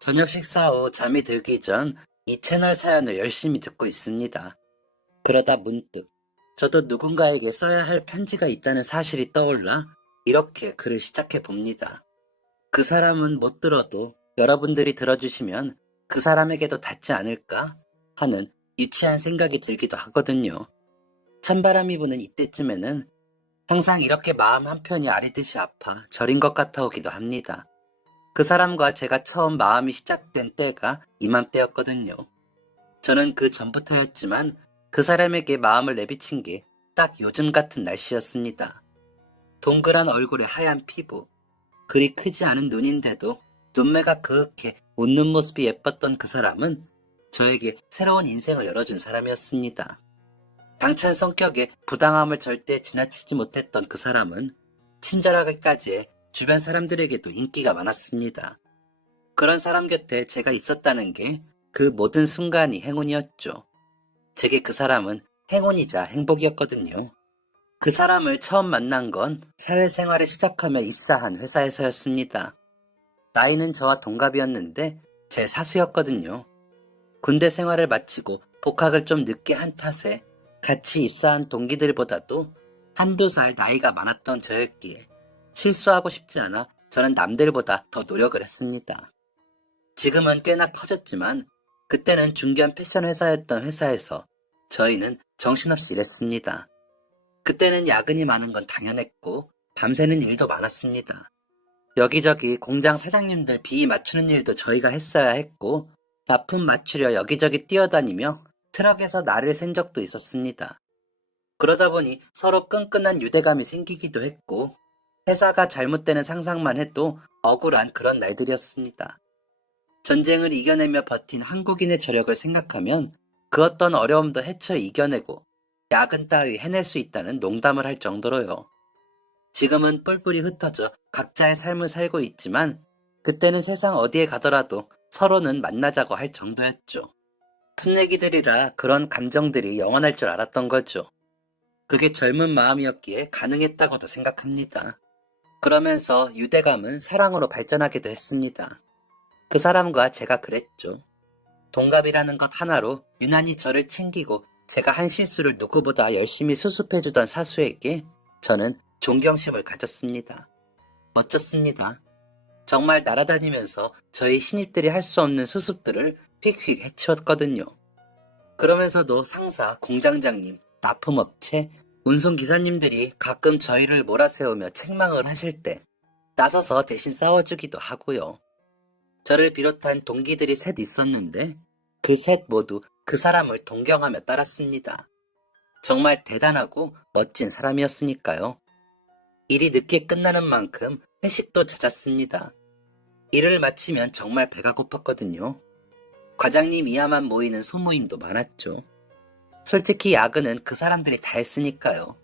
저녁 식사 후 잠이 들기 전 이 채널 사연을 열심히 듣고 있습니다. 그러다 문득 저도 누군가에게 써야 할 편지가 있다는 사실이 떠올라 이렇게 글을 시작해 봅니다. 그 사람은 못 들어도 여러분들이 들어주시면 그 사람에게도 닿지 않을까 하는 유치한 생각이 들기도 하거든요. 찬바람이 부는 이때쯤에는 항상 이렇게 마음 한편이 아리듯이 아파 저린 것 같아 오기도 합니다. 그 사람과 제가 처음 마음이 시작된 때가 이맘때였거든요. 저는 그 전부터였지만 그 사람에게 마음을 내비친 게 딱 요즘 같은 날씨였습니다. 동그란 얼굴에 하얀 피부, 그리 크지 않은 눈인데도 눈매가 그윽해 웃는 모습이 예뻤던 그 사람은 저에게 새로운 인생을 열어준 사람이었습니다. 당찬 성격에 부당함을 절대 지나치지 못했던 그 사람은 친절하기까지 해 주변 사람들에게도 인기가 많았습니다. 그런 사람 곁에 제가 있었다는 게 그 모든 순간이 행운이었죠. 제게 그 사람은 행운이자 행복이었거든요. 그 사람을 처음 만난 건 사회생활을 시작하며 입사한 회사에서였습니다. 나이는 저와 동갑이었는데 제 사수였거든요. 군대 생활을 마치고 복학을 좀 늦게 한 탓에 같이 입사한 동기들보다도 한두 살 나이가 많았던 저였기에 실수하고 싶지 않아 저는 남들보다 더 노력을 했습니다. 지금은 꽤나 커졌지만 그때는 중견 패션 회사였던 회사에서 저희는 정신없이 일했습니다. 그때는 야근이 많은 건 당연했고 밤새는 일도 많았습니다. 여기저기 공장 사장님들 비위 맞추는 일도 저희가 했어야 했고 납품 맞추려 여기저기 뛰어다니며 트럭에서 날을 샌 적도 있었습니다. 그러다 보니 서로 끈끈한 유대감이 생기기도 했고 회사가 잘못되는 상상만 해도 억울한 그런 날들이었습니다. 전쟁을 이겨내며 버틴 한국인의 저력을 생각하면 그 어떤 어려움도 헤쳐 이겨내고 야근 따위 해낼 수 있다는 농담을 할 정도로요. 지금은 뿔뿔이 흩어져 각자의 삶을 살고 있지만 그때는 세상 어디에 가더라도 서로는 만나자고 할 정도였죠. 풋내기들이라 그런 감정들이 영원할 줄 알았던 거죠. 그게 젊은 마음이었기에 가능했다고도 생각합니다. 그러면서 유대감은 사랑으로 발전하기도 했습니다. 그 사람과 제가 그랬죠. 동갑이라는 것 하나로 유난히 저를 챙기고 제가 한 실수를 누구보다 열심히 수습해주던 사수에게 저는 존경심을 가졌습니다. 멋졌습니다. 정말 날아다니면서 저희 신입들이 할 수 없는 수습들을 휙휙 해치웠거든요. 그러면서도 상사, 공장장님, 납품업체, 운송기사님들이 가끔 저희를 몰아세우며 책망을 하실 때 나서서 대신 싸워주기도 하고요. 저를 비롯한 동기들이 셋 있었는데 그 셋 모두 그 사람을 동경하며 따랐습니다. 정말 대단하고 멋진 사람이었으니까요. 일이 늦게 끝나는 만큼 회식도 잦았습니다. 일을 마치면 정말 배가 고팠거든요. 과장님 이하만 모이는 소모임도 많았죠. 솔직히 야근은 그 사람들이 다 했으니까요.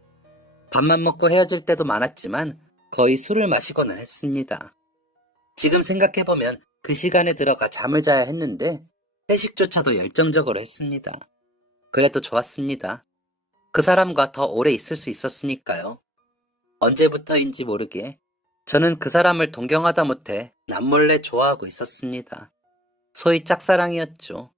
밥만 먹고 헤어질 때도 많았지만 거의 술을 마시고는 했습니다. 지금 생각해보면 그 시간에 들어가 잠을 자야 했는데 회식조차도 열정적으로 했습니다. 그래도 좋았습니다. 그 사람과 더 오래 있을 수 있었으니까요. 언제부터인지 모르게 저는 그 사람을 동경하다 못해 남몰래 좋아하고 있었습니다. 소위 짝사랑이었죠.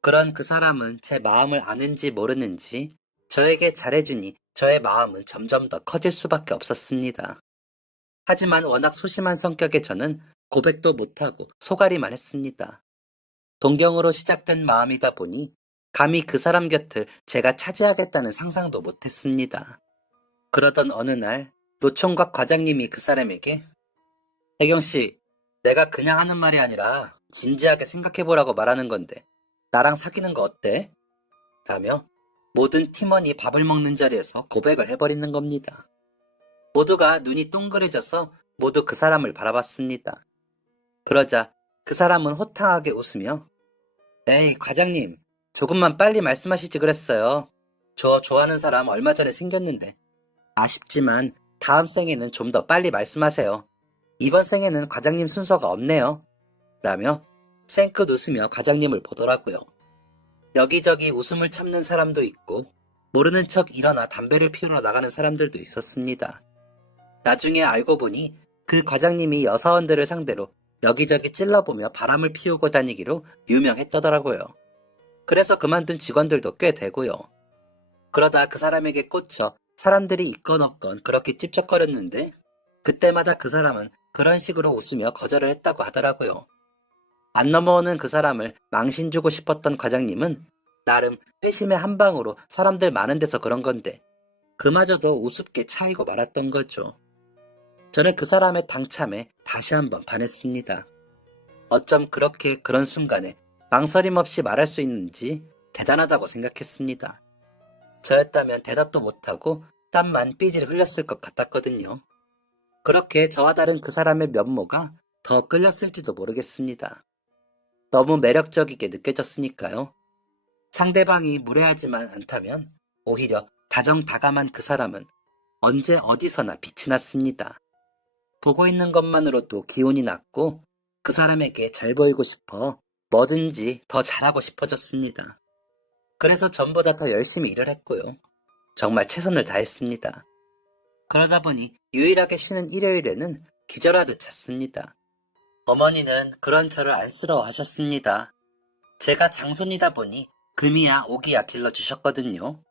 그런 그 사람은 제 마음을 아는지 모르는지 저에게 잘해주니 저의 마음은 점점 더 커질 수밖에 없었습니다. 하지만 워낙 소심한 성격의 저는 고백도 못하고 소가리만 했습니다. 동경으로 시작된 마음이다 보니 감히 그 사람 곁을 제가 차지하겠다는 상상도 못했습니다. 그러던 어느 날 노총각 과장님이 그 사람에게 혜경씨, 내가 그냥 하는 말이 아니라 진지하게 생각해보라고 말하는 건데 나랑 사귀는 거 어때? 라며 모든 팀원이 밥을 먹는 자리에서 고백을 해버리는 겁니다. 모두가 눈이 동그래져서 모두 그 사람을 바라봤습니다. 그러자 그 사람은 호탕하게 웃으며 에이 과장님 조금만 빨리 말씀하시지 그랬어요. 저 좋아하는 사람 얼마 전에 생겼는데 아쉽지만 다음 생에는 좀 더 빨리 말씀하세요. 이번 생에는 과장님 순서가 없네요. 라며 쌩긋 웃으며 과장님을 보더라고요. 여기저기 웃음을 참는 사람도 있고 모르는 척 일어나 담배를 피우러 나가는 사람들도 있었습니다. 나중에 알고 보니 그 과장님이 여사원들을 상대로 여기저기 찔러보며 바람을 피우고 다니기로 유명했더라고요. 그래서 그만둔 직원들도 꽤 되고요. 그러다 그 사람에게 꽂혀 사람들이 있건 없건 그렇게 찝쩍거렸는데 그때마다 그 사람은 그런 식으로 웃으며 거절을 했다고 하더라고요. 안 넘어오는 그 사람을 망신 주고 싶었던 과장님은 나름 회심의 한 방으로 사람들 많은 데서 그런 건데 그마저도 우습게 차이고 말았던 거죠. 저는 그 사람의 당참에 다시 한번 반했습니다. 어쩜 그렇게 그런 순간에 망설임 없이 말할 수 있는지 대단하다고 생각했습니다. 저였다면 대답도 못하고 땀만 삐질 흘렸을 것 같았거든요. 그렇게 저와 다른 그 사람의 면모가 더 끌렸을지도 모르겠습니다. 너무 매력적이게 느껴졌으니까요. 상대방이 무례하지만 않다면 오히려 다정다감한 그 사람은 언제 어디서나 빛이 났습니다. 보고 있는 것만으로도 기운이 났고 그 사람에게 잘 보이고 싶어 뭐든지 더 잘하고 싶어졌습니다. 그래서 전보다 더 열심히 일을 했고요. 정말 최선을 다했습니다. 그러다 보니 유일하게 쉬는 일요일에는 기절하듯 잤습니다. 어머니는 그런 저를 안쓰러워하셨습니다. 제가 장손이다 보니 금이야 오기야 길러주셨거든요.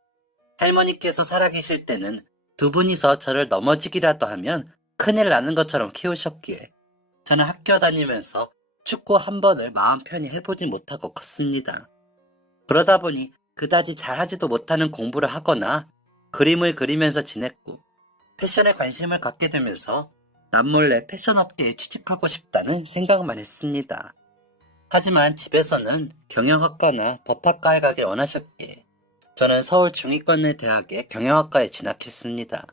할머니께서 살아계실 때는 두 분이서 저를 넘어지기라도 하면 큰일 나는 것처럼 키우셨기에 저는 학교 다니면서 축구 한 번을 마음 편히 해보지 못하고 컸습니다. 그러다 보니 그다지 잘하지도 못하는 공부를 하거나 그림을 그리면서 지냈고 패션에 관심을 갖게 되면서 남몰래 패션 업계에 취직하고 싶다는 생각만 했습니다. 하지만 집에서는 경영학과나 법학과에 가길 원하셨기에 저는 서울 중위권의 대학의 경영학과에 진학했습니다.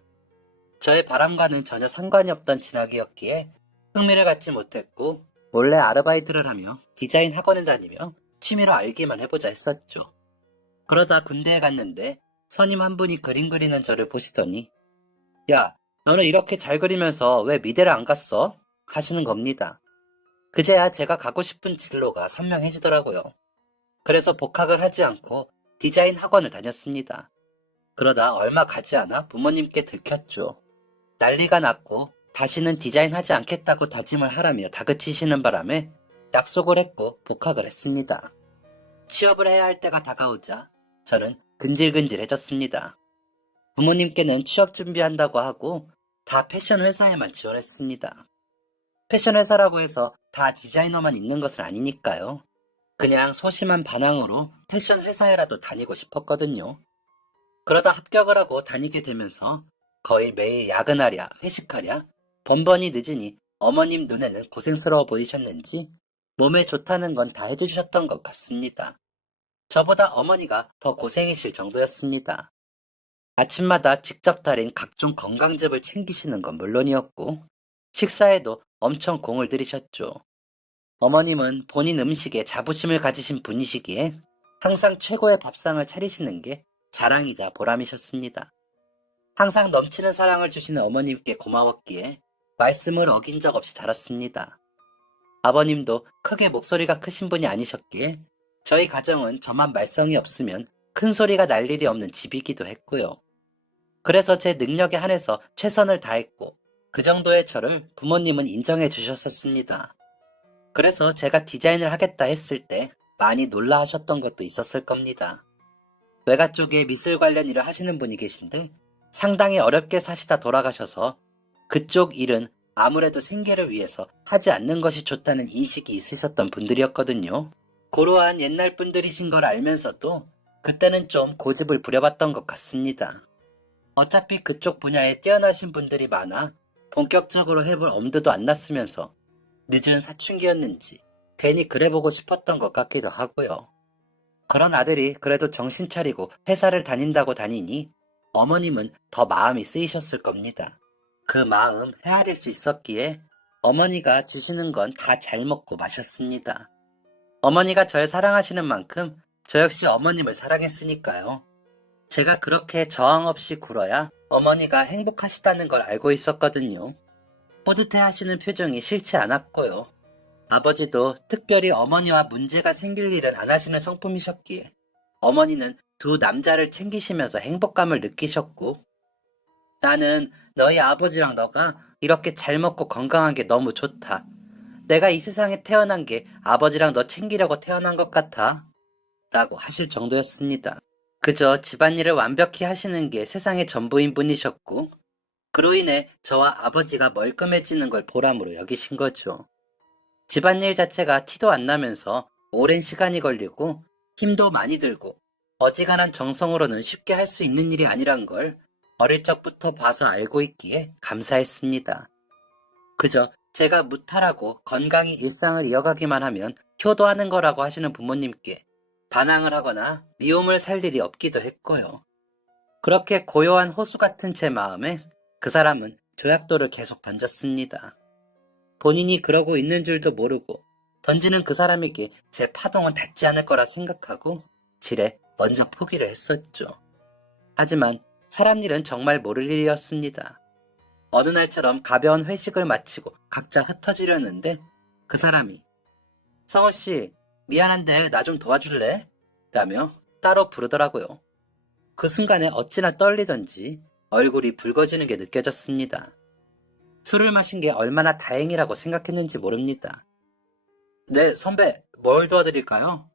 저의 바람과는 전혀 상관이 없던 진학이었기에 흥미를 갖지 못했고 몰래 아르바이트를 하며 디자인 학원에 다니며 취미로 알기만 해보자 했었죠. 그러다 군대에 갔는데 선임 한 분이 그림 그리는 저를 보시더니 야, 너는 이렇게 잘 그리면서 왜 미대를 안 갔어? 하시는 겁니다. 그제야 제가 가고 싶은 진로가 선명해지더라고요. 그래서 복학을 하지 않고 디자인 학원을 다녔습니다. 그러다 얼마 가지 않아 부모님께 들켰죠. 난리가 났고 다시는 디자인하지 않겠다고 다짐을 하라며 다그치시는 바람에 약속을 했고 복학을 했습니다. 취업을 해야 할 때가 다가오자 저는 근질근질해졌습니다. 부모님께는 취업 준비한다고 하고 다 패션 회사에만 지원했습니다. 패션 회사라고 해서 다 디자이너만 있는 것은 아니니까요. 그냥 소심한 반항으로 패션 회사에라도 다니고 싶었거든요. 그러다 합격을 하고 다니게 되면서 거의 매일 야근하랴 회식하랴 번번이 늦으니 어머님 눈에는 고생스러워 보이셨는지 몸에 좋다는 건 다 해주셨던 것 같습니다. 저보다 어머니가 더 고생이실 정도였습니다. 아침마다 직접 달인 각종 건강즙을 챙기시는 건 물론이었고 식사에도 엄청 공을 들이셨죠. 어머님은 본인 음식에 자부심을 가지신 분이시기에 항상 최고의 밥상을 차리시는 게 자랑이자 보람이셨습니다. 항상 넘치는 사랑을 주시는 어머님께 고마웠기에 말씀을 어긴 적 없이 자랐습니다. 아버님도 크게 목소리가 크신 분이 아니셨기에 저희 가정은 저만 말썽이 없으면 큰 소리가 날 일이 없는 집이기도 했고요. 그래서 제 능력에 한해서 최선을 다했고 그 정도의 저를 부모님은 인정해 주셨었습니다. 그래서 제가 디자인을 하겠다 했을 때 많이 놀라 하셨던 것도 있었을 겁니다. 외가 쪽에 미술 관련 일을 하시는 분이 계신데 상당히 어렵게 사시다 돌아가셔서 그쪽 일은 아무래도 생계를 위해서 하지 않는 것이 좋다는 인식이 있으셨던 분들이었거든요. 고루한 옛날 분들이신 걸 알면서도 그때는 좀 고집을 부려봤던 것 같습니다. 어차피 그쪽 분야에 뛰어나신 분들이 많아 본격적으로 해볼 엄두도 안 났으면서 늦은 사춘기였는지 괜히 그래보고 싶었던 것 같기도 하고요. 그런 아들이 그래도 정신 차리고 회사를 다닌다고 다니니 어머님은 더 마음이 쓰이셨을 겁니다. 그 마음 헤아릴 수 있었기에 어머니가 주시는 건 다 잘 먹고 마셨습니다. 어머니가 절 사랑하시는 만큼 저 역시 어머님을 사랑했으니까요. 제가 그렇게 저항 없이 굴어야 어머니가 행복하시다는 걸 알고 있었거든요. 뿌듯해 하시는 표정이 싫지 않았고요. 아버지도 특별히 어머니와 문제가 생길 일은 안 하시는 성품이셨기에 어머니는 두 남자를 챙기시면서 행복감을 느끼셨고 나는 너희 아버지랑 너가 이렇게 잘 먹고 건강한 게 너무 좋다. 내가 이 세상에 태어난 게 아버지랑 너 챙기려고 태어난 것 같아. 라고 하실 정도였습니다. 그저 집안일을 완벽히 하시는 게 세상의 전부인 분이셨고, 그로 인해 저와 아버지가 멀끔해지는 걸 보람으로 여기신 거죠. 집안일 자체가 티도 안 나면서 오랜 시간이 걸리고 힘도 많이 들고 어지간한 정성으로는 쉽게 할 수 있는 일이 아니란 걸 어릴 적부터 봐서 알고 있기에 감사했습니다. 그저 제가 무탈하고 건강히 일상을 이어가기만 하면 효도하는 거라고 하시는 부모님께 반항을 하거나 미움을 살 일이 없기도 했고요. 그렇게 고요한 호수 같은 제 마음에 그 사람은 조약돌을 계속 던졌습니다. 본인이 그러고 있는 줄도 모르고 던지는 그 사람에게 제 파동은 닿지 않을 거라 생각하고 지레 먼저 포기를 했었죠. 하지만 사람 일은 정말 모를 일이었습니다. 어느 날처럼 가벼운 회식을 마치고 각자 흩어지려는데 그 사람이 성호씨, 미안한데 나 좀 도와줄래? 라며 따로 부르더라고요. 그 순간에 어찌나 떨리던지 얼굴이 붉어지는 게 느껴졌습니다. 술을 마신 게 얼마나 다행이라고 생각했는지 모릅니다. 네, 선배, 뭘 도와드릴까요?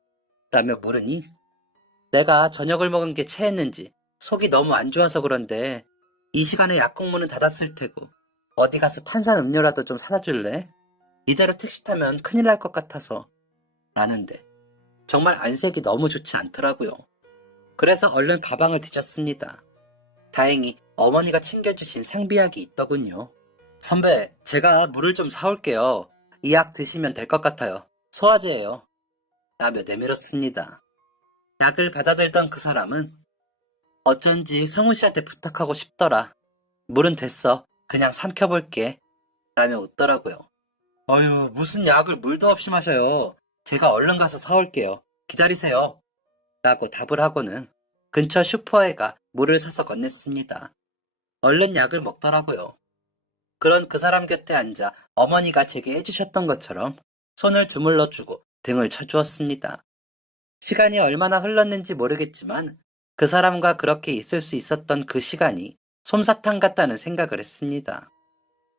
라며 물으니 내가 저녁을 먹은 게 체했는지 속이 너무 안 좋아서 그런데 이 시간에 약국문은 닫았을 테고 어디 가서 탄산 음료라도 좀 사다 줄래? 이대로 택시 타면 큰일 날 것 같아서 라는데 정말 안색이 너무 좋지 않더라고요. 그래서 얼른 가방을 뒤졌습니다. 다행히 어머니가 챙겨주신 상비약이 있더군요. 선배, 제가 물을 좀 사올게요. 이 약 드시면 될 것 같아요. 소화제예요. 라며 내밀었습니다. 약을 받아들던 그 사람은 어쩐지 성훈 씨한테 부탁하고 싶더라. 물은 됐어. 그냥 삼켜볼게. 라며 웃더라고요. 어휴, 무슨 약을 물도 없이 마셔요. 제가 얼른 가서 사올게요. 기다리세요. 라고 답을 하고는 근처 슈퍼에 가 물을 사서 건넸습니다. 얼른 약을 먹더라고요. 그런 그 사람 곁에 앉아 어머니가 제게 해주셨던 것처럼 손을 주물러주고 등을 쳐주었습니다. 시간이 얼마나 흘렀는지 모르겠지만 그 사람과 그렇게 있을 수 있었던 그 시간이 솜사탕 같다는 생각을 했습니다.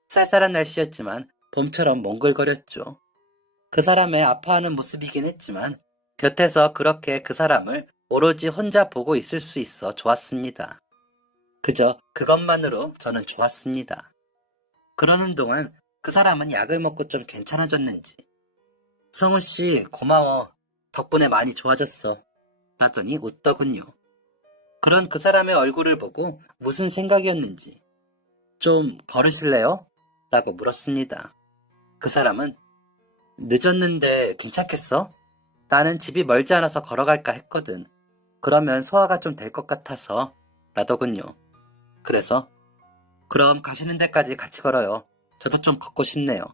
쌀쌀한 날씨였지만 봄처럼 몽글거렸죠. 그 사람의 아파하는 모습이긴 했지만 곁에서 그렇게 그 사람을 오로지 혼자 보고 있을 수 있어 좋았습니다. 그저 그것만으로 저는 좋았습니다. 그러는 동안 그 사람은 약을 먹고 좀 괜찮아졌는지 성우 씨 고마워. 덕분에 많이 좋아졌어. 라더니 웃더군요. 그런 그 사람의 얼굴을 보고 무슨 생각이었는지 좀 걸으실래요? 라고 물었습니다. 그 사람은 늦었는데 괜찮겠어? 나는 집이 멀지 않아서 걸어갈까 했거든. 그러면 소화가 좀 될 것 같아서 라더군요. 그래서 그럼 가시는 데까지 같이 걸어요. 저도 좀 걷고 싶네요.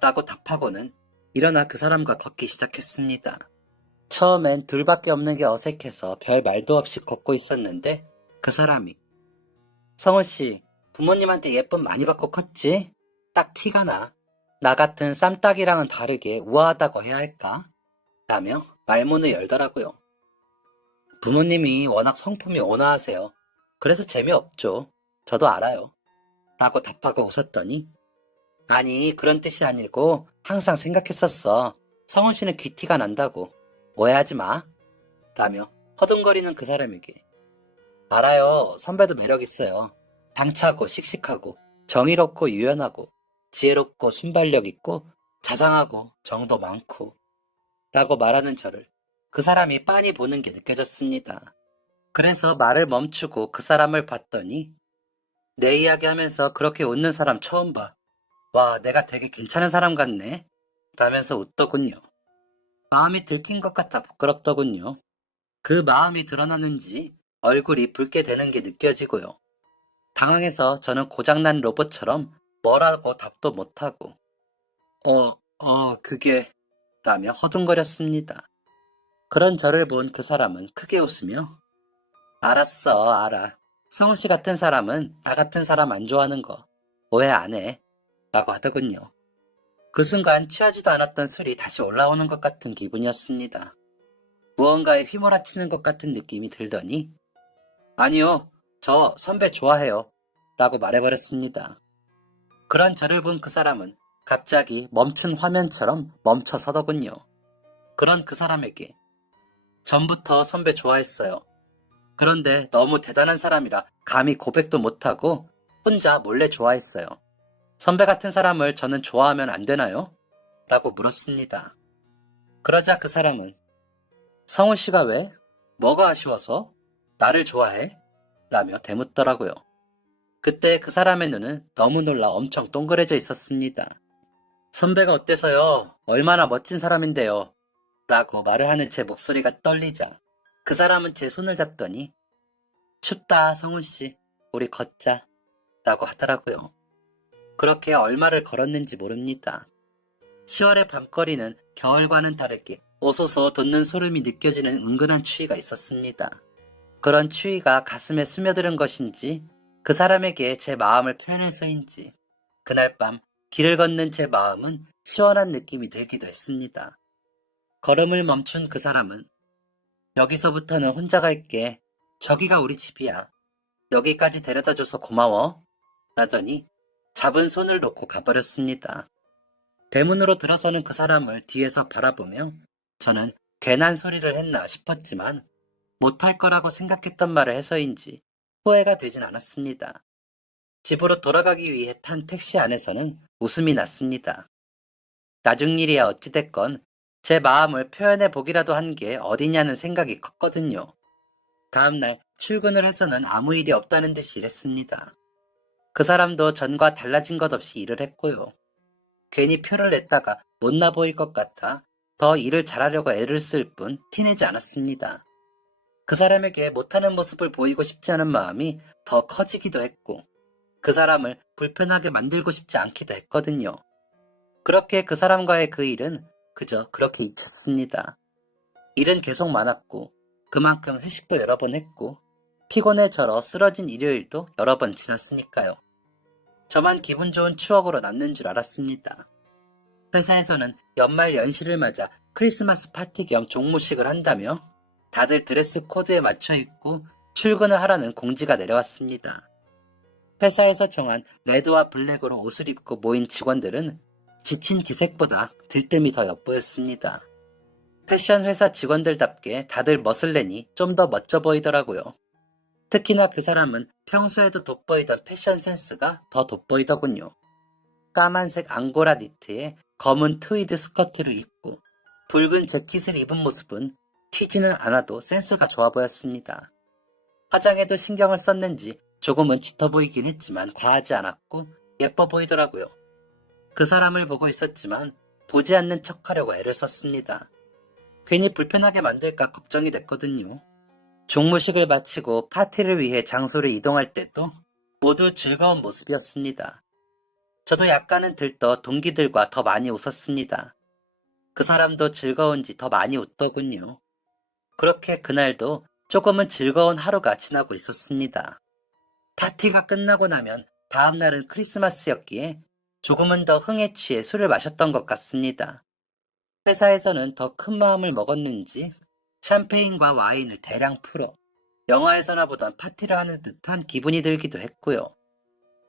라고 답하고는 일어나 그 사람과 걷기 시작했습니다. 처음엔 둘밖에 없는 게 어색해서 별 말도 없이 걷고 있었는데 그 사람이 성우씨, 부모님한테 예쁨 많이 받고 컸지? 딱 티가 나. 나 같은 쌈딱이랑은 다르게 우아하다고 해야 할까? 라며 말문을 열더라고요. 부모님이 워낙 성품이 온화하세요. 그래서 재미없죠. 저도 알아요. 라고 답하고 웃었더니 아니 그런 뜻이 아니고 항상 생각했었어. 성훈 씨는 귀티가 난다고. 오해하지 마. 라며 허둥거리는 그 사람에게 알아요. 선배도 매력 있어요. 당차고 씩씩하고 정의롭고 유연하고 지혜롭고 순발력 있고 자상하고 정도 많고 라고 말하는 저를 그 사람이 빤히 보는 게 느껴졌습니다. 그래서 말을 멈추고 그 사람을 봤더니 내 이야기 하면서 그렇게 웃는 사람 처음 봐. 와, 내가 되게 괜찮은 사람 같네. 라면서 웃더군요. 마음이 들킨 것 같아 부끄럽더군요. 그 마음이 드러나는지 얼굴이 붉게 되는 게 느껴지고요. 당황해서 저는 고장난 로봇처럼 뭐라고 답도 못하고 그게 라며 허둥거렸습니다. 그런 저를 본 그 사람은 크게 웃으며 알았어, 알아. 성우씨 같은 사람은 나 같은 사람 안 좋아하는 거 오해 안 해. 라고 하더군요. 그 순간 취하지도 않았던 술이 다시 올라오는 것 같은 기분이었습니다. 무언가에 휘몰아치는 것 같은 느낌이 들더니 아니요, 저 선배 좋아해요. 라고 말해버렸습니다. 그런 저를 본 그 사람은 갑자기 멈춘 화면처럼 멈춰 서더군요. 그런 그 사람에게 전부터 선배 좋아했어요. 그런데 너무 대단한 사람이라 감히 고백도 못하고 혼자 몰래 좋아했어요. 선배 같은 사람을 저는 좋아하면 안 되나요? 라고 물었습니다. 그러자 그 사람은 성우 씨가 왜? 뭐가 아쉬워서? 나를 좋아해? 라며 대묻더라고요. 그때 그 사람의 눈은 너무 놀라 엄청 동그래져 있었습니다. 선배가 어때서요? 얼마나 멋진 사람인데요. 라고 말을 하는 제 목소리가 떨리자 그 사람은 제 손을 잡더니 춥다 성훈씨 우리 걷자 라고 하더라고요. 그렇게 얼마를 걸었는지 모릅니다. 10월의 밤거리는 겨울과는 다르게 오소소 돋는 소름이 느껴지는 은근한 추위가 있었습니다. 그런 추위가 가슴에 스며드는 것인지 그 사람에게 제 마음을 표현해서인지 그날 밤 길을 걷는 제 마음은 시원한 느낌이 들기도 했습니다. 걸음을 멈춘 그 사람은 여기서부터는 혼자 갈게. 저기가 우리 집이야. 여기까지 데려다줘서 고마워. 라더니 잡은 손을 놓고 가버렸습니다. 대문으로 들어서는 그 사람을 뒤에서 바라보며 저는 괜한 소리를 했나 싶었지만 못할 거라고 생각했던 말을 해서인지 후회가 되진 않았습니다. 집으로 돌아가기 위해 탄 택시 안에서는 웃음이 났습니다. 나중 일이야 어찌됐건 제 마음을 표현해 보기라도 한 게 어디냐는 생각이 컸거든요. 다음날 출근을 해서는 아무 일이 없다는 듯이 일했습니다. 그 사람도 전과 달라진 것 없이 일을 했고요. 괜히 표를 냈다가 못나 보일 것 같아 더 일을 잘하려고 애를 쓸 뿐 티내지 않았습니다. 그 사람에게 못하는 모습을 보이고 싶지 않은 마음이 더 커지기도 했고 그 사람을 불편하게 만들고 싶지 않기도 했거든요. 그렇게 그 사람과의 그 일은 그저 그렇게 잊혔습니다. 일은 계속 많았고 그만큼 회식도 여러 번 했고 피곤해 절어 쓰러진 일요일도 여러 번 지났으니까요. 저만 기분 좋은 추억으로 남는 줄 알았습니다. 회사에서는 연말 연시를 맞아 크리스마스 파티 겸 종무식을 한다며 다들 드레스 코드에 맞춰 입고 출근을 하라는 공지가 내려왔습니다. 회사에서 정한 레드와 블랙으로 옷을 입고 모인 직원들은 지친 기색보다 들뜸이 더 엿보였습니다. 패션 회사 직원들답게 다들 멋을 내니 좀 더 멋져 보이더라고요. 특히나 그 사람은 평소에도 돋보이던 패션 센스가 더 돋보이더군요. 까만색 앙고라 니트에 검은 트위드 스커트를 입고 붉은 재킷을 입은 모습은 튀지는 않아도 센스가 좋아 보였습니다. 화장에도 신경을 썼는지 조금은 짙어 보이긴 했지만 과하지 않았고 예뻐 보이더라고요. 그 사람을 보고 있었지만 보지 않는 척하려고 애를 썼습니다. 괜히 불편하게 만들까 걱정이 됐거든요. 종무식을 마치고 파티를 위해 장소를 이동할 때도 모두 즐거운 모습이었습니다. 저도 약간은 들떠 동기들과 더 많이 웃었습니다. 그 사람도 즐거운지 더 많이 웃더군요. 그렇게 그날도 조금은 즐거운 하루가 지나고 있었습니다. 파티가 끝나고 나면 다음 날은 크리스마스였기에 조금은 더 흥에 취해 술을 마셨던 것 같습니다. 회사에서는 더 큰 마음을 먹었는지 샴페인과 와인을 대량 풀어 영화에서나 보던 파티를 하는 듯한 기분이 들기도 했고요.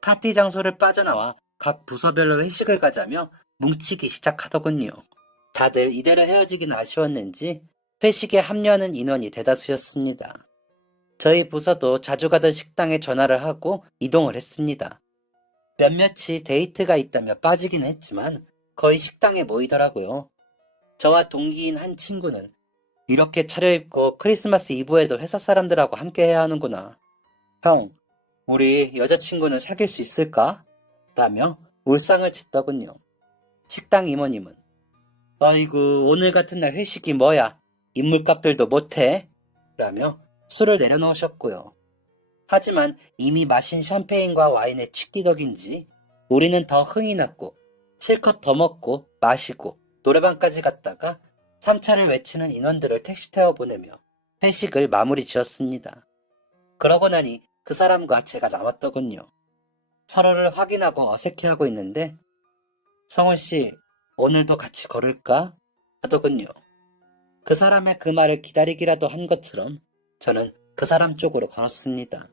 파티 장소를 빠져나와 각 부서별로 회식을 가자며 뭉치기 시작하더군요. 다들 이대로 헤어지긴 아쉬웠는지 회식에 합류하는 인원이 대다수였습니다. 저희 부서도 자주 가던 식당에 전화를 하고 이동을 했습니다. 몇몇이 데이트가 있다며 빠지긴 했지만 거의 식당에 모이더라고요. 저와 동기인 한 친구는 이렇게 차려입고 크리스마스 이브에도 회사 사람들하고 함께 해야 하는구나. 형, 우리 여자친구는 사귈 수 있을까? 라며 울상을 짓더군요. 식당 이모님은 아이고 오늘 같은 날 회식이 뭐야. 인물값들도 못해. 라며 술을 내려놓으셨고요. 하지만 이미 마신 샴페인과 와인에 취기덕인지 우리는 더 흥이 났고 실컷 더 먹고 마시고 노래방까지 갔다가 3차를 외치는 인원들을 택시 태워 보내며 회식을 마무리 지었습니다. 그러고 나니 그 사람과 제가 남았더군요. 서로를 확인하고 어색해하고 있는데 성훈씨 오늘도 같이 걸을까? 하더군요. 그 사람의 그 말을 기다리기라도 한 것처럼 저는 그 사람 쪽으로 걸었습니다.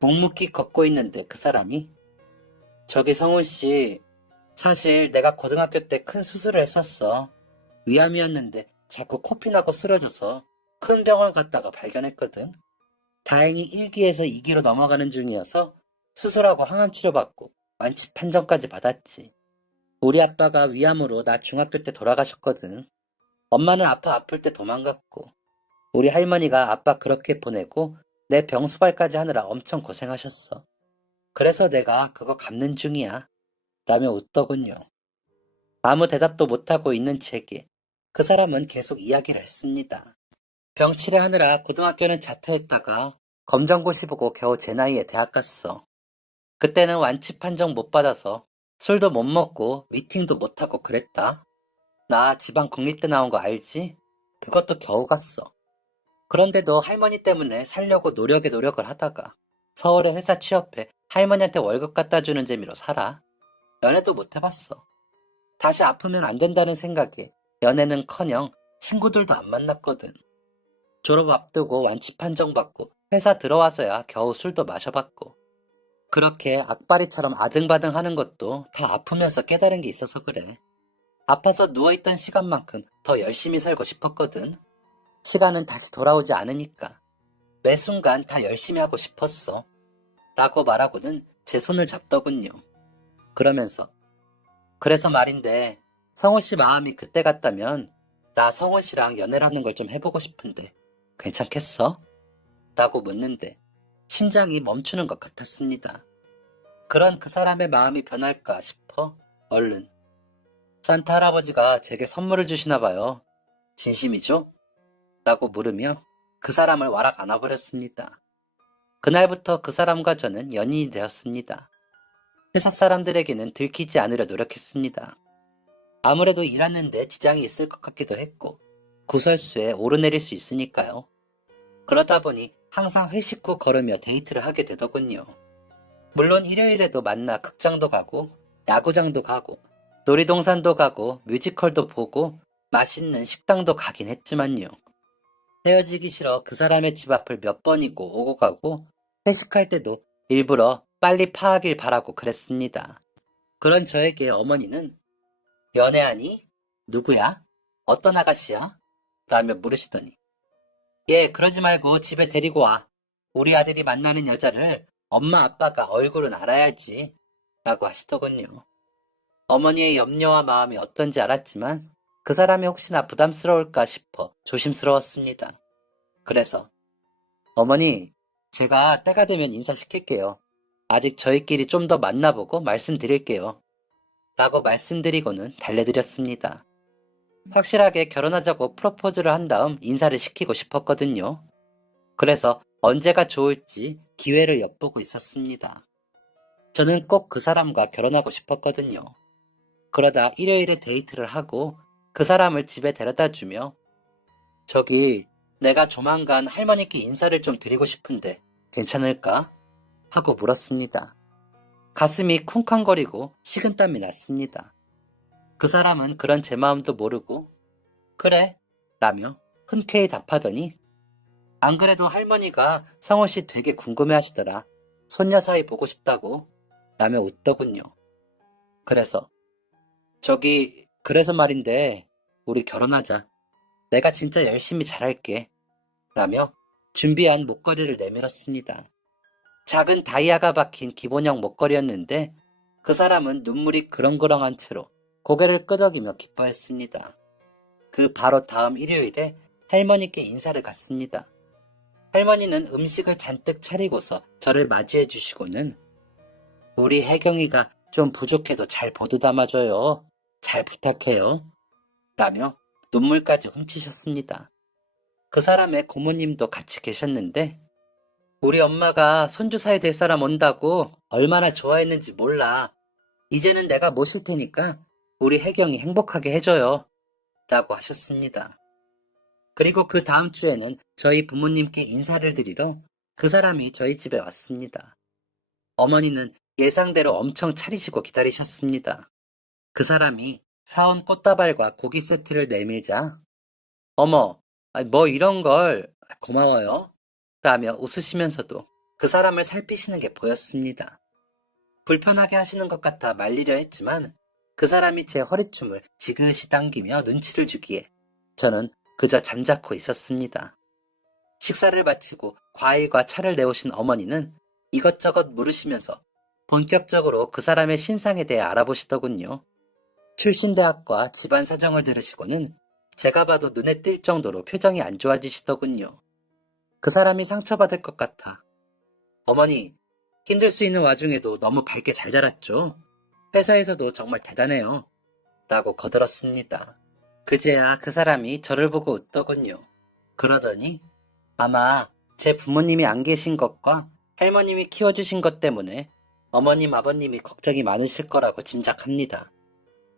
묵묵히 걷고 있는데 그 사람이 저기 성훈씨 사실 내가 고등학교 때 큰 수술을 했었어. 위암이었는데 자꾸 코피 나고 쓰러져서 큰 병원 갔다가 발견했거든. 다행히 1기에서 2기로 넘어가는 중이어서 수술하고 항암 치료받고 완치 판정까지 받았지. 우리 아빠가 위암으로 나 중학교 때 돌아가셨거든. 엄마는 아플 때 도망갔고, 우리 할머니가 아빠 그렇게 보내고 내 병수발까지 하느라 엄청 고생하셨어. 그래서 내가 그거 갚는 중이야. 라며 웃더군요. 아무 대답도 못하고 있는 제게 그 사람은 계속 이야기를 했습니다. 병 치료하느라 고등학교는 자퇴했다가 검정고시 보고 겨우 제 나이에 대학 갔어. 그때는 완치 판정 못 받아서 술도 못 먹고 미팅도 못 하고 그랬다. 나 지방 국립대 나온 거 알지? 그것도 겨우 갔어. 그런데도 할머니 때문에 살려고 노력을 하다가 서울에 회사 취업해 할머니한테 월급 갖다 주는 재미로 살아. 연애도 못 해봤어. 다시 아프면 안 된다는 생각에 연애는커녕 친구들도 안 만났거든. 졸업 앞두고 완치 판정 받고 회사 들어와서야 겨우 술도 마셔봤고, 그렇게 악바리처럼 아등바등 하는 것도 다 아프면서 깨달은 게 있어서 그래. 아파서 누워있던 시간만큼 더 열심히 살고 싶었거든. 시간은 다시 돌아오지 않으니까 매 순간 다 열심히 하고 싶었어. 라고 말하고는 제 손을 잡더군요. 그러면서 그래서 말인데 성호 씨 마음이 그때 같다면 나 성호 씨랑 연애를 하는 걸 좀 해보고 싶은데 괜찮겠어? 라고 묻는데 심장이 멈추는 것 같았습니다. 그런 그 사람의 마음이 변할까 싶어 얼른 산타 할아버지가 제게 선물을 주시나 봐요. 진심이죠? 라고 물으며 그 사람을 와락 안아버렸습니다. 그날부터 그 사람과 저는 연인이 되었습니다. 회사 사람들에게는 들키지 않으려 노력했습니다. 아무래도 일하는데 지장이 있을 것 같기도 했고 구설수에 오르내릴 수 있으니까요. 그러다 보니 항상 회식 후 걸으며 데이트를 하게 되더군요. 물론 일요일에도 만나 극장도 가고 야구장도 가고 놀이동산도 가고 뮤지컬도 보고 맛있는 식당도 가긴 했지만요. 헤어지기 싫어 그 사람의 집 앞을 몇 번이고 오고 가고 회식할 때도 일부러 빨리 파하길 바라고 그랬습니다. 그런 저에게 어머니는 연애하니? 누구야? 어떤 아가씨야? 라며 물으시더니 그러지 말고 집에 데리고 와. 우리 아들이 만나는 여자를 엄마 아빠가 얼굴은 알아야지. 라고 하시더군요. 어머니의 염려와 마음이 어떤지 알았지만 그 사람이 혹시나 부담스러울까 싶어 조심스러웠습니다. 그래서 어머니, 제가 때가 되면 인사시킬게요. 아직 저희끼리 좀 더 만나보고 말씀드릴게요. 라고 말씀드리고는 달래드렸습니다. 확실하게 결혼하자고 프로포즈를 한 다음 인사를 시키고 싶었거든요. 그래서 언제가 좋을지 기회를 엿보고 있었습니다. 저는 꼭 그 사람과 결혼하고 싶었거든요. 그러다 일요일에 데이트를 하고 그 사람을 집에 데려다 주며 저기 내가 조만간 할머니께 인사를 좀 드리고 싶은데 괜찮을까? 하고 물었습니다. 가슴이 쿵쾅거리고 식은땀이 났습니다. 그 사람은 그런 제 마음도 모르고 그래 라며 흔쾌히 답하더니 안 그래도 할머니가 성호 씨 되게 궁금해 하시더라. 손녀 사이 보고 싶다고 라며 웃더군요. 그래서 그래서 말인데 우리 결혼하자. 내가 진짜 열심히 잘할게. 라며 준비한 목걸이를 내밀었습니다. 작은 다이아가 박힌 기본형 목걸이였는데 그 사람은 눈물이 그렁그렁한 채로 고개를 끄덕이며 기뻐했습니다. 그 바로 다음 일요일에 할머니께 인사를 갔습니다. 할머니는 음식을 잔뜩 차리고서 저를 맞이해 주시고는 우리 혜경이가 좀 부족해도 잘 보듬어줘요. 잘 부탁해요. 라며 눈물까지 훔치셨습니다. 그 사람의 고모님도 같이 계셨는데 우리 엄마가 손주 사이 될 사람 온다고 얼마나 좋아했는지 몰라. 이제는 내가 모실 테니까 우리 혜경이 행복하게 해줘요. 라고 하셨습니다. 그리고 그 다음 주에는 저희 부모님께 인사를 드리러 그 사람이 저희 집에 왔습니다. 어머니는 예상대로 엄청 차리시고 기다리셨습니다. 그 사람이 사온 꽃다발과 고기 세트를 내밀자 어머, 뭐 이런 걸 고마워요. 라며 웃으시면서도 그 사람을 살피시는 게 보였습니다. 불편하게 하시는 것 같아 말리려 했지만 그 사람이 제 허리춤을 지그시 당기며 눈치를 주기에 저는 그저 잠자코 있었습니다. 식사를 마치고 과일과 차를 내오신 어머니는 이것저것 물으시면서 본격적으로 그 사람의 신상에 대해 알아보시더군요. 출신 대학과 집안 사정을 들으시고는 제가 봐도 눈에 띌 정도로 표정이 안 좋아지시더군요. 그 사람이 상처받을 것 같아. 어머니, 힘들 수 있는 와중에도 너무 밝게 잘 자랐죠? 회사에서도 정말 대단해요. 라고 거들었습니다. 그제야 그 사람이 저를 보고 웃더군요. 그러더니 아마 제 부모님이 안 계신 것과 할머님이 키워주신 것 때문에 어머님, 아버님이 걱정이 많으실 거라고 짐작합니다.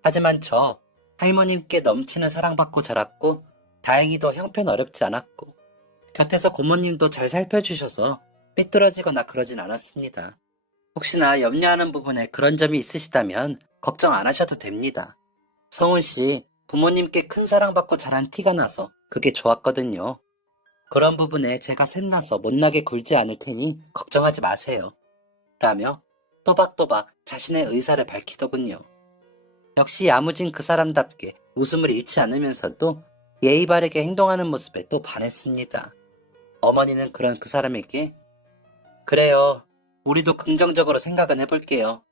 하지만 저 할머님께 넘치는 사랑받고 자랐고 다행히도 형편 어렵지 않았고 곁에서 고모님도 잘 살펴주셔서 삐뚤어지거나 그러진 않았습니다. 혹시나 염려하는 부분에 그런 점이 있으시다면 걱정 안 하셔도 됩니다. 성훈 씨, 부모님께 큰 사랑받고 자란 티가 나서 그게 좋았거든요. 그런 부분에 제가 샘나서 못나게 굴지 않을 테니 걱정하지 마세요. 라며 또박또박 자신의 의사를 밝히더군요. 역시 야무진 그 사람답게 웃음을 잃지 않으면서도 예의 바르게 행동하는 모습에 또 반했습니다. 어머니는 그런 그 사람에게 그래요. 우리도 긍정적으로 생각은 해볼게요.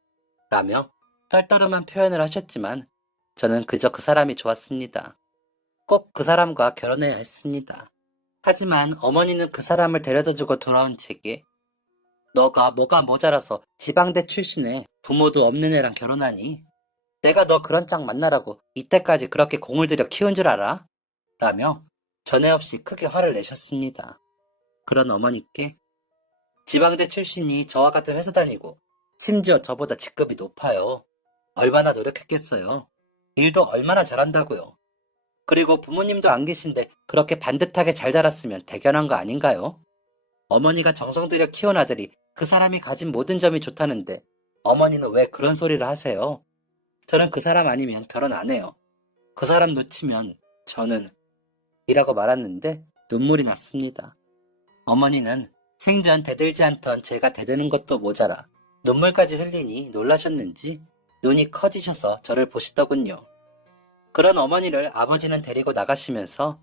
라며 떨떠름한 표현을 하셨지만 저는 그저 그 사람이 좋았습니다. 꼭 그 사람과 결혼해야 했습니다. 하지만 어머니는 그 사람을 데려다주고 돌아온 제게 너가 뭐가 모자라서 지방대 출신에 부모도 없는 애랑 결혼하니? 내가 너 그런 짝 만나라고 이때까지 그렇게 공을 들여 키운 줄 알아? 라며 전에 없이 크게 화를 내셨습니다. 그런 어머니께 지방대 출신이 저와 같은 회사 다니고 심지어 저보다 직급이 높아요. 얼마나 노력했겠어요. 일도 얼마나 잘한다고요. 그리고 부모님도 안 계신데 그렇게 반듯하게 잘 자랐으면 대견한 거 아닌가요? 어머니가 정성 들여 키운 아들이 그 사람이 가진 모든 점이 좋다는데 어머니는 왜 그런 소리를 하세요? 저는 그 사람 아니면 결혼 안 해요. 그 사람 놓치면 저는 이라고 말았는데 눈물이 났습니다. 어머니는 생전 대들지 않던 제가 대드는 것도 모자라 눈물까지 흘리니 놀라셨는지 눈이 커지셔서 저를 보시더군요. 그런 어머니를 아버지는 데리고 나가시면서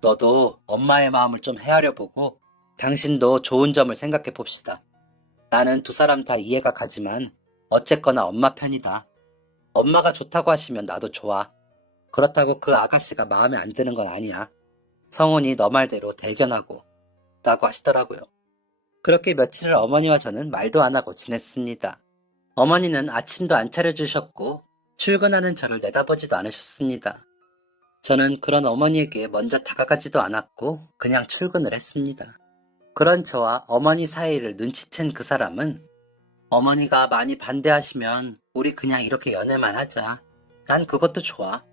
너도 엄마의 마음을 좀 헤아려 보고 당신도 좋은 점을 생각해 봅시다. 나는 두 사람 다 이해가 가지만 어쨌거나 엄마 편이다. 엄마가 좋다고 하시면 나도 좋아. 그렇다고 그 아가씨가 마음에 안 드는 건 아니야. 성훈이 너 말대로 대견하고 라고 하시더라고요. 그렇게 며칠을 어머니와 저는 말도 안 하고 지냈습니다. 어머니는 아침도 안 차려주셨고 출근하는 저를 내다보지도 않으셨습니다. 저는 그런 어머니에게 먼저 다가가지도 않았고 그냥 출근을 했습니다. 그런 저와 어머니 사이를 눈치챈 그 사람은 어머니가 많이 반대하시면 우리 그냥 이렇게 연애만 하자. 난 그것도 좋아.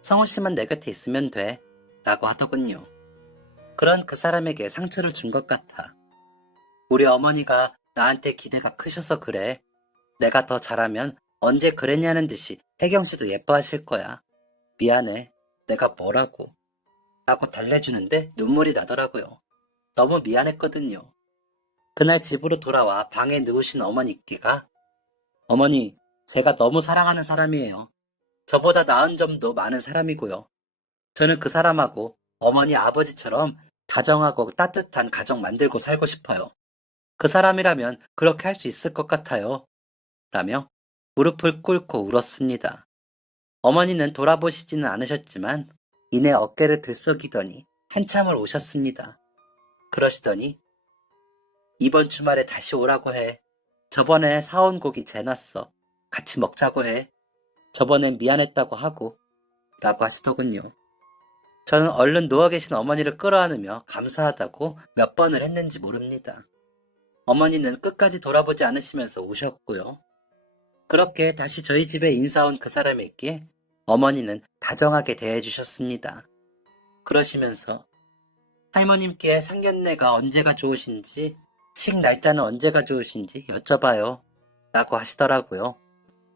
성훈 씨만 내 곁에 있으면 돼. 라고 하더군요. 그런 그 사람에게 상처를 준 것 같아. 우리 어머니가 나한테 기대가 크셔서 그래. 내가 더 잘하면 언제 그랬냐는 듯이 혜경 씨도 예뻐하실 거야. 미안해. 내가 뭐라고. 라고 달래주는데 눈물이 나더라고요. 너무 미안했거든요. 그날 집으로 돌아와 방에 누우신 어머니께가 어머니, 제가 너무 사랑하는 사람이에요. 저보다 나은 점도 많은 사람이고요. 저는 그 사람하고 어머니 아버지처럼 다정하고 따뜻한 가정 만들고 살고 싶어요. 그 사람이라면 그렇게 할 수 있을 것 같아요. 라며 무릎을 꿇고 울었습니다. 어머니는 돌아보시지는 않으셨지만 이내 어깨를 들썩이더니 한참을 오셨습니다. 그러시더니 이번 주말에 다시 오라고 해. 저번에 사온 고기 재놨어. 같이 먹자고 해. 저번엔 미안했다고 하고 라고 하시더군요. 저는 얼른 누워 계신 어머니를 끌어안으며 감사하다고 몇 번을 했는지 모릅니다. 어머니는 끝까지 돌아보지 않으시면서 우셨고요. 그렇게 다시 저희 집에 인사 온 그 사람에게 어머니는 다정하게 대해주셨습니다. 그러시면서 할머님께 상견례가 언제가 좋으신지 식 날짜는 언제가 좋으신지 여쭤봐요 라고 하시더라고요.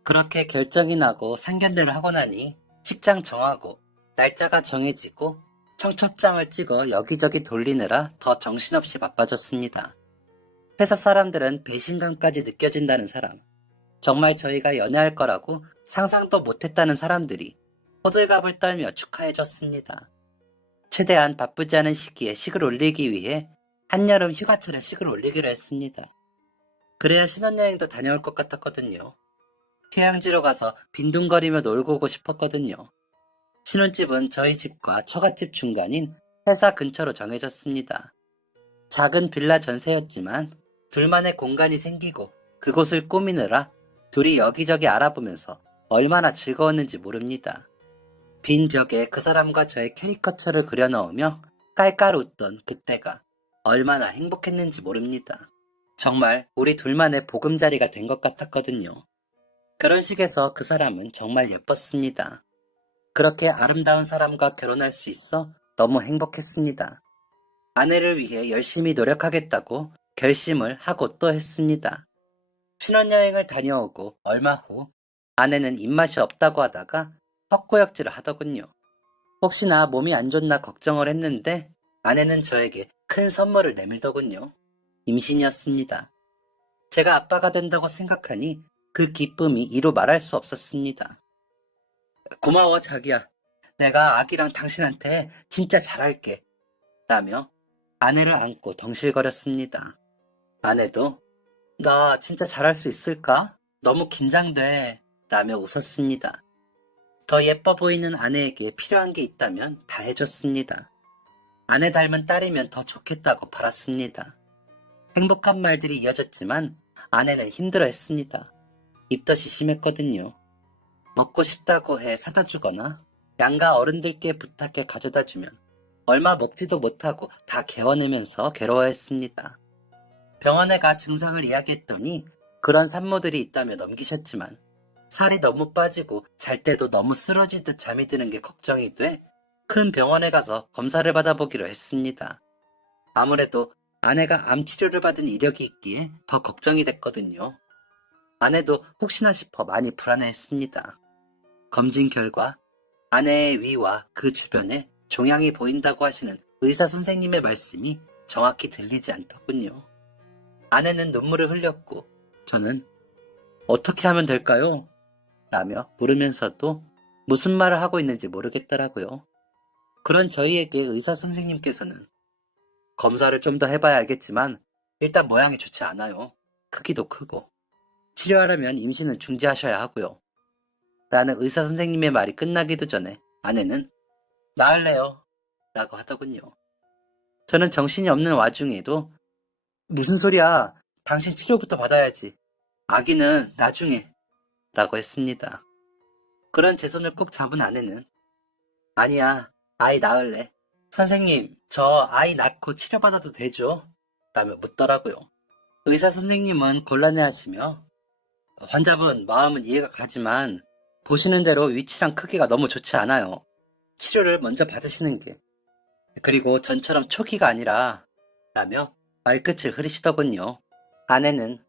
그렇게 결정이 나고 상견례를 하고 나니 식장 정하고 날짜가 정해지고 청첩장을 찍어 여기저기 돌리느라 더 정신없이 바빠졌습니다. 회사 사람들은 배신감까지 느껴진다는 사람. 정말 저희가 연애할 거라고 상상도 못했다는 사람들이 호들갑을 떨며 축하해줬습니다. 최대한 바쁘지 않은 시기에 식을 올리기 위해 한여름 휴가철에 식을 올리기로 했습니다. 그래야 신혼여행도 다녀올 것 같았거든요. 휴양지로 가서 빈둥거리며 놀고 오고 싶었거든요. 신혼집은 저희 집과 처갓집 중간인 회사 근처로 정해졌습니다. 작은 빌라 전세였지만 둘만의 공간이 생기고 그곳을 꾸미느라 둘이 여기저기 알아보면서 얼마나 즐거웠는지 모릅니다. 빈 벽에 그 사람과 저의 캐리커처를 그려넣으며 깔깔 웃던 그때가 얼마나 행복했는지 모릅니다. 정말 우리 둘만의 보금자리가 된 것 같았거든요. 결혼식에서 그 사람은 정말 예뻤습니다. 그렇게 아름다운 사람과 결혼할 수 있어 너무 행복했습니다. 아내를 위해 열심히 노력하겠다고 결심을 하고 또 했습니다. 신혼여행을 다녀오고 얼마 후 아내는 입맛이 없다고 하다가 헛구역질을 하더군요. 혹시나 몸이 안 좋나 걱정을 했는데 아내는 저에게 큰 선물을 내밀더군요. 임신이었습니다. 제가 아빠가 된다고 생각하니 그 기쁨이 이루 말할 수 없었습니다. 고마워 자기야. 내가 아기랑 당신한테 진짜 잘할게. 라며 아내를 안고 덩실거렸습니다. 아내도 나 진짜 잘할 수 있을까? 너무 긴장돼. 라며 웃었습니다. 더 예뻐 보이는 아내에게 필요한 게 있다면 다 해줬습니다. 아내 닮은 딸이면 더 좋겠다고 바랐습니다. 행복한 말들이 이어졌지만 아내는 힘들어했습니다. 입덧이 심했거든요. 먹고 싶다고 해 사다 주거나 양가 어른들께 부탁해 가져다 주면 얼마 먹지도 못하고 다 개워내면서 괴로워했습니다. 병원에 가 증상을 이야기했더니 그런 산모들이 있다며 넘기셨지만 살이 너무 빠지고 잘 때도 너무 쓰러지듯 잠이 드는 게 걱정이 돼 큰 병원에 가서 검사를 받아보기로 했습니다. 아무래도 아내가 암 치료를 받은 이력이 있기에 더 걱정이 됐거든요. 아내도 혹시나 싶어 많이 불안해했습니다. 검진 결과 아내의 위와 그 주변에 종양이 보인다고 하시는 의사 선생님의 말씀이 정확히 들리지 않더군요. 아내는 눈물을 흘렸고 저는 어떻게 하면 될까요? 라며 물으면서도 무슨 말을 하고 있는지 모르겠더라고요. 그런 저희에게 의사 선생님께서는 검사를 좀 더 해봐야 알겠지만 일단 모양이 좋지 않아요. 크기도 크고. 치료하려면 임신은 중지하셔야 하고요. 라는 의사 선생님의 말이 끝나기도 전에 아내는 나을래요. 라고 하더군요. 저는 정신이 없는 와중에도 무슨 소리야. 당신 치료부터 받아야지. 아기는 나중에. 라고 했습니다. 그런 제 손을 꼭 잡은 아내는 아니야. 아이 낳을래. 선생님, 저 아이 낳고 치료받아도 되죠? 라며 묻더라고요. 의사 선생님은 곤란해하시며 환자분 마음은 이해가 가지만 보시는 대로 위치랑 크기가 너무 좋지 않아요. 치료를 먼저 받으시는 게. 그리고 전처럼 초기가 아니라 라며 말끝을 흐리시더군요. 아내는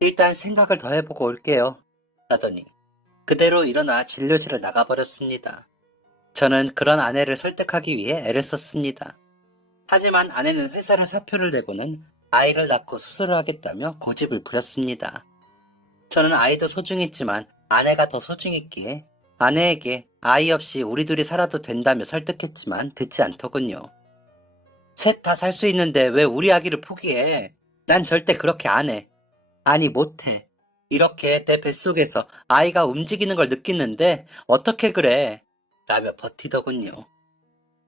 일단 생각을 더 해보고 올게요. 라더니 그대로 일어나 진료실을 나가버렸습니다. 저는 그런 아내를 설득하기 위해 애를 썼습니다. 하지만 아내는 회사를 사표를 내고는 아이를 낳고 수술을 하겠다며 고집을 부렸습니다. 저는 아이도 소중했지만 아내가 더 소중했기에 아내에게 아이 없이 우리 둘이 살아도 된다며 설득했지만 듣지 않더군요. 셋 다 살 수 있는데 왜 우리 아기를 포기해? 난 절대 그렇게 안 해. 아니 못해. 이렇게 내 뱃속에서 아이가 움직이는 걸 느끼는데 어떻게 그래? 라며 버티더군요.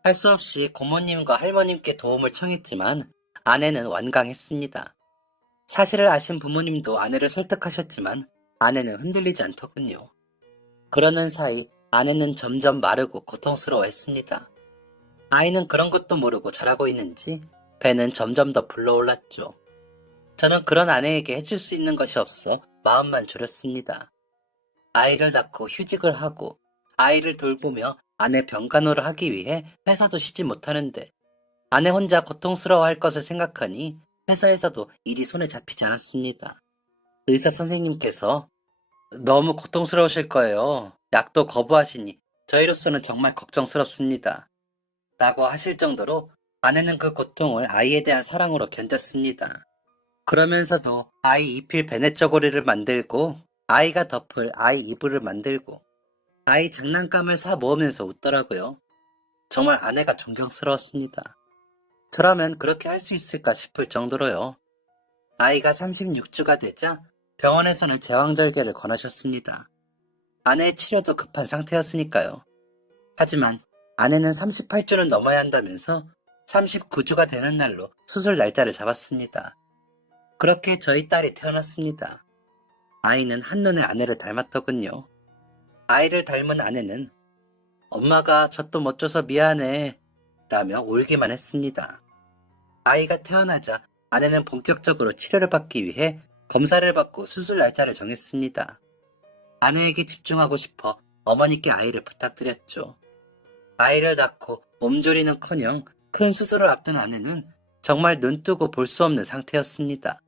할 수 없이 고모님과 할머님께 도움을 청했지만 아내는 완강했습니다. 사실을 아신 부모님도 아내를 설득하셨지만 아내는 흔들리지 않더군요. 그러는 사이 아내는 점점 마르고 고통스러워했습니다. 아이는 그런 것도 모르고 자라고 있는지 배는 점점 더 불러올랐죠. 저는 그런 아내에게 해줄 수 있는 것이 없어 마음만 졸였습니다. 아이를 낳고 휴직을 하고 아이를 돌보며 아내 병간호를 하기 위해 회사도 쉬지 못하는데 아내 혼자 고통스러워할 것을 생각하니 회사에서도 일이 손에 잡히지 않았습니다. 의사 선생님께서 너무 고통스러우실 거예요. 약도 거부하시니 저희로서는 정말 걱정스럽습니다. 라고 하실 정도로 아내는 그 고통을 아이에 대한 사랑으로 견뎠습니다. 그러면서도 아이 입힐 베넷 저고리를 만들고 아이가 덮을 아이 이불을 만들고 아이 장난감을 사 모으면서 웃더라고요. 정말 아내가 존경스러웠습니다. 저라면 그렇게 할 수 있을까 싶을 정도로요. 아이가 36주가 되자 병원에서는 제왕절개를 권하셨습니다. 아내의 치료도 급한 상태였으니까요. 하지만 아내는 38주는 넘어야 한다면서 39주가 되는 날로 수술 날짜를 잡았습니다. 그렇게 저희 딸이 태어났습니다. 아이는 한눈에 아내를 닮았더군요. 아이를 닮은 아내는 엄마가 젖도 못 줘서 미안해 라며 울기만 했습니다. 아이가 태어나자 아내는 본격적으로 치료를 받기 위해 검사를 받고 수술 날짜를 정했습니다. 아내에게 집중하고 싶어 어머니께 아이를 부탁드렸죠. 아이를 낳고 몸조리는커녕 큰 수술을 앞둔 아내는 정말 눈뜨고 볼 수 없는 상태였습니다.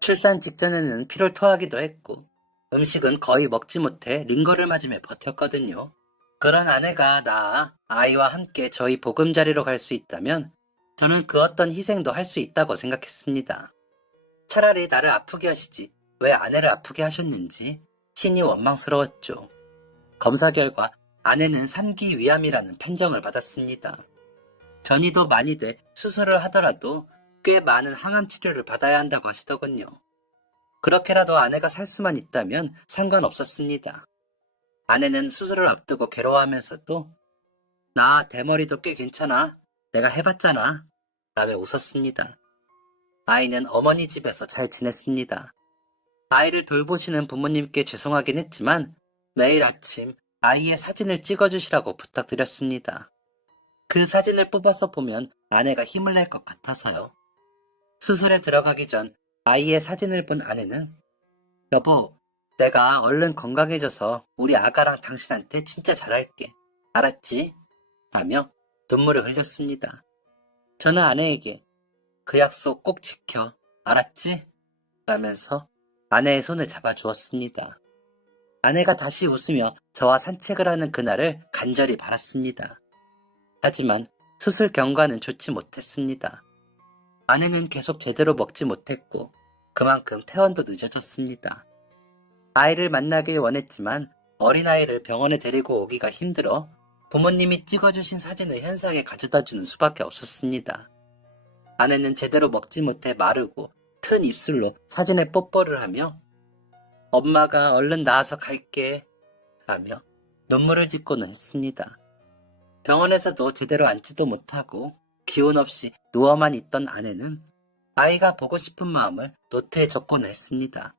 출산 직전에는 피를 토하기도 했고 음식은 거의 먹지 못해 링거를 맞으며 버텼거든요. 그런 아내가 낳아 아이와 함께 저희 보금자리로 갈 수 있다면 저는 그 어떤 희생도 할 수 있다고 생각했습니다. 차라리 나를 아프게 하시지 왜 아내를 아프게 하셨는지 신이 원망스러웠죠. 검사 결과 아내는 3기 위암이라는 판정을 받았습니다. 전이도 많이 돼 수술을 하더라도 꽤 많은 항암 치료를 받아야 한다고 하시더군요. 그렇게라도 아내가 살 수만 있다면 상관없었습니다. 아내는 수술을 앞두고 괴로워하면서도 나 대머리도 꽤 괜찮아. 내가 해봤잖아. 라며 웃었습니다. 아이는 어머니 집에서 잘 지냈습니다. 아이를 돌보시는 부모님께 죄송하긴 했지만 매일 아침 아이의 사진을 찍어주시라고 부탁드렸습니다. 그 사진을 뽑아서 보면 아내가 힘을 낼 것 같아서요. 수술에 들어가기 전 아이의 사진을 본 아내는 여보, 내가 얼른 건강해져서 우리 아가랑 당신한테 진짜 잘할게. 알았지? 라며 눈물을 흘렸습니다. 저는 아내에게 그 약속 꼭 지켜. 알았지? 라면서 아내의 손을 잡아주었습니다. 아내가 다시 웃으며 저와 산책을 하는 그날을 간절히 바랐습니다. 하지만 수술 경과는 좋지 못했습니다. 아내는 계속 제대로 먹지 못했고 그만큼 퇴원도 늦어졌습니다. 아이를 만나길 원했지만 어린아이를 병원에 데리고 오기가 힘들어 부모님이 찍어주신 사진을 현상에 가져다주는 수밖에 없었습니다. 아내는 제대로 먹지 못해 마르고 튼 입술로 사진에 뽀뽀를 하며 엄마가 얼른 나와서 갈게 라며 눈물을 짓고는 했습니다. 병원에서도 제대로 앉지도 못하고 기운 없이 누워만 있던 아내는 아이가 보고 싶은 마음을 노트에 적곤 했습니다.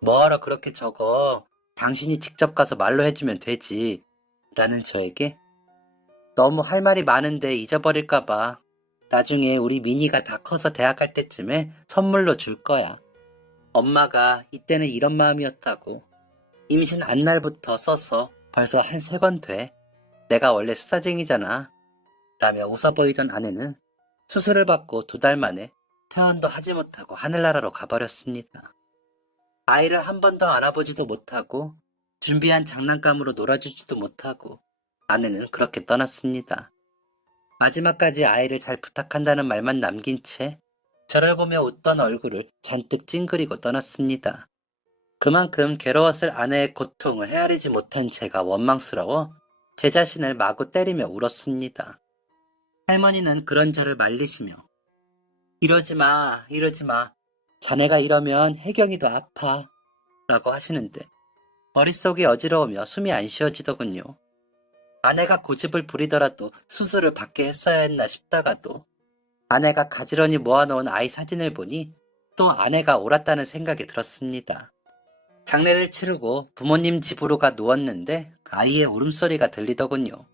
뭐하러 그렇게 적어? 당신이 직접 가서 말로 해주면 되지. 라는 저에게 너무 할 말이 많은데 잊어버릴까봐 나중에 우리 미니가 다 커서 대학 갈 때쯤에 선물로 줄 거야. 엄마가 이때는 이런 마음이었다고. 임신 안날부터 써서 벌써 한 3권 돼. 내가 원래 수사쟁이잖아. 라며 웃어 보이던 아내는 수술을 받고 2달 만에 퇴원도 하지 못하고 하늘나라로 가버렸습니다. 아이를 한 번 더 알아보지도 못하고 준비한 장난감으로 놀아주지도 못하고 아내는 그렇게 떠났습니다. 마지막까지 아이를 잘 부탁한다는 말만 남긴 채 저를 보며 웃던 얼굴을 잔뜩 찡그리고 떠났습니다. 그만큼 괴로웠을 아내의 고통을 헤아리지 못한 제가 원망스러워 제 자신을 마구 때리며 울었습니다. 할머니는 그런 저를 말리시며 이러지 마, 이러지 마. 자네가 이러면 혜경이도 아파. 라고 하시는데 머릿속이 어지러우며 숨이 안 쉬어지더군요. 아내가 고집을 부리더라도 수술을 받게 했어야 했나 싶다가도 아내가 가지런히 모아놓은 아이 사진을 보니 또 아내가 옳았다는 생각이 들었습니다. 장례를 치르고 부모님 집으로 가 누웠는데 아이의 울음소리가 들리더군요.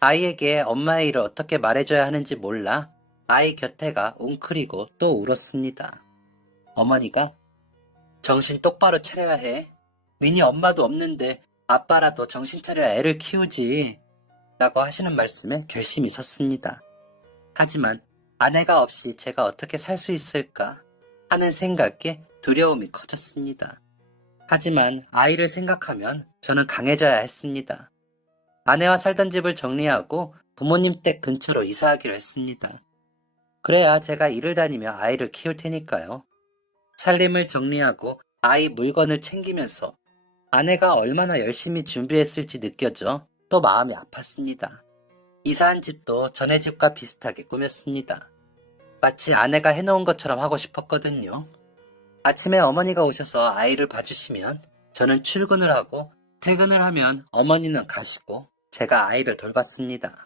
아이에게 엄마의 일을 어떻게 말해줘야 하는지 몰라 아이 곁에가 웅크리고 또 울었습니다. 어머니가 정신 똑바로 차려야 해. 미니 엄마도 없는데 아빠라도 정신 차려야 애를 키우지. 라고 하시는 말씀에 결심이 섰습니다. 하지만 아내가 없이 제가 어떻게 살 수 있을까 하는 생각에 두려움이 커졌습니다. 하지만 아이를 생각하면 저는 강해져야 했습니다. 아내와 살던 집을 정리하고 부모님 댁 근처로 이사하기로 했습니다. 그래야 제가 일을 다니며 아이를 키울 테니까요. 살림을 정리하고 아이 물건을 챙기면서 아내가 얼마나 열심히 준비했을지 느껴져 또 마음이 아팠습니다. 이사한 집도 전에 집과 비슷하게 꾸몄습니다. 마치 아내가 해놓은 것처럼 하고 싶었거든요. 아침에 어머니가 오셔서 아이를 봐주시면 저는 출근을 하고 퇴근을 하면 어머니는 가시고 제가 아이를 돌봤습니다.